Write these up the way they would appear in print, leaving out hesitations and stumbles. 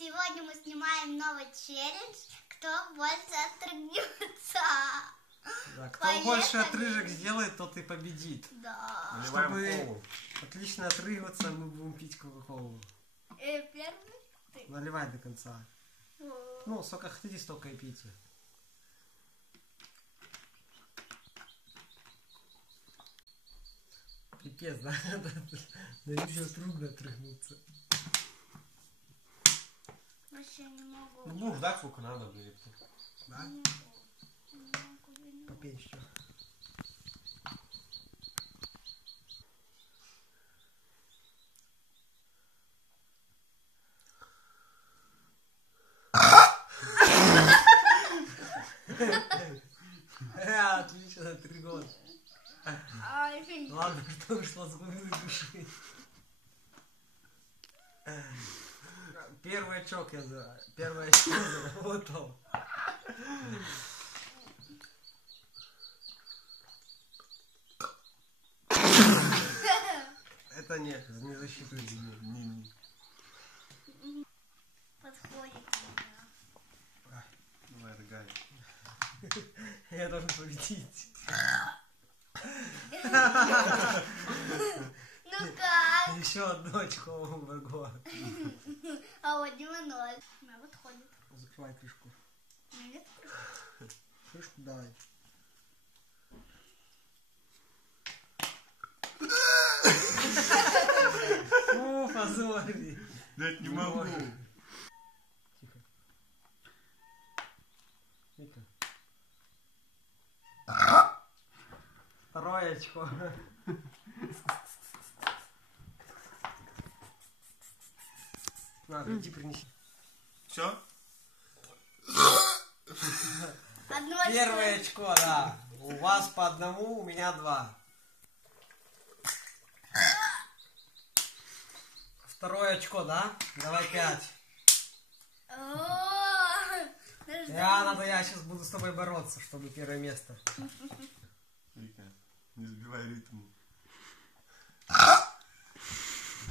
Сегодня мы снимаем новый челлендж. Кто больше отрыгнется. Да, кто больше отрыжек сделает, тот и победит. Да. Чтобы отлично отрыгиваться, мы будем пить кока-колу. Первый ты. Наливай до конца. Ну, сколько хотите, столько и пейте. Пипец, да? На видео трудно отрыгнуться. Вообще не могу. Ну, будешь ждать, сколько надо, блин. Да? Попей еще. Отлично, 3 года. Ладно, что вышло с глубины души. Первый очок я за... Первый очок заработал. Это нет, не засчитывай. Подходит. Давай, догай. Я должен победить. Ну как? Еще одно очко у Марго. А вот 2-0. Она подходит. Закрывай крышку. Нет? Крышку давай. Фу, позори. Блять, не могу. Тихо. Тихо. Второе очко. Ладно, иди принеси. Все? Одно очко. Первое очко, да. У вас по одному, у меня 2. Второе очко, да? Давай 5. Я сейчас буду с тобой бороться, чтобы первое место. Вика, не сбивай ритм.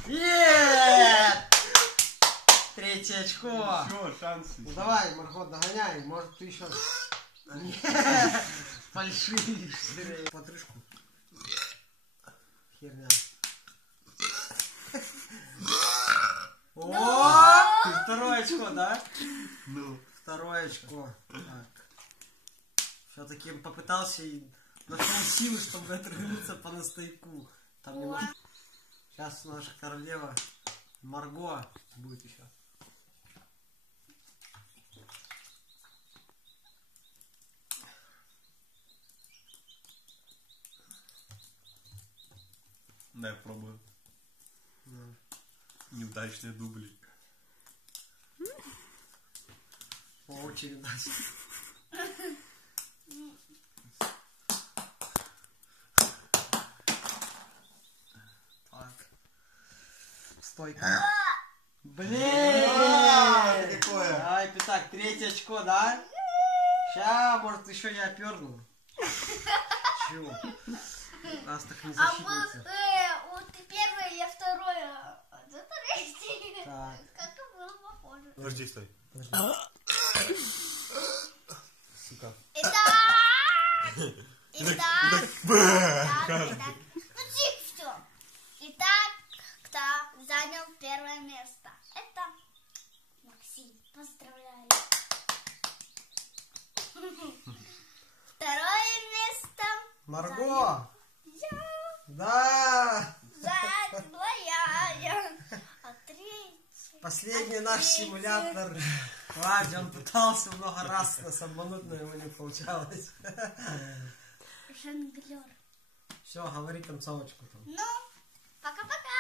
Нет! Третье очко. Все, шансы. Ну давай, Марго, догоняй. Может, ты еще... Нет! Фальшивишь. Подрыжку. Херня. О! Ты второе очко, да? Ну. Второе очко. Так. Все-таки попытался и нашел силы, чтобы отрыгнуться по настойку. Там немножко... Сейчас наша королева Марго будет еще. Дай пробую. Да. Неудачные дубли. По очереди. Так. Стойка. Блин! Это какое? Давай, Пятак, третье очко, да? Ща, может, еще я оперну. Чего? Нас так не А засчитывается. вот ты первое, я второе. Это третье. Так. Как-то было похоже. Подожди, стой. Сука. Итак. Итак. Ну тихо все. Итак, кто занял первое место? Это Максим. Поздравляю. Второе место. Марго! Я. Да! Заняла я. А третье. Последний наш симулятор. Ладно, он пытался много раз нас обмануть, но ему не получалось. Жонглер. Все, говори концовочку там. Ну, пока-пока.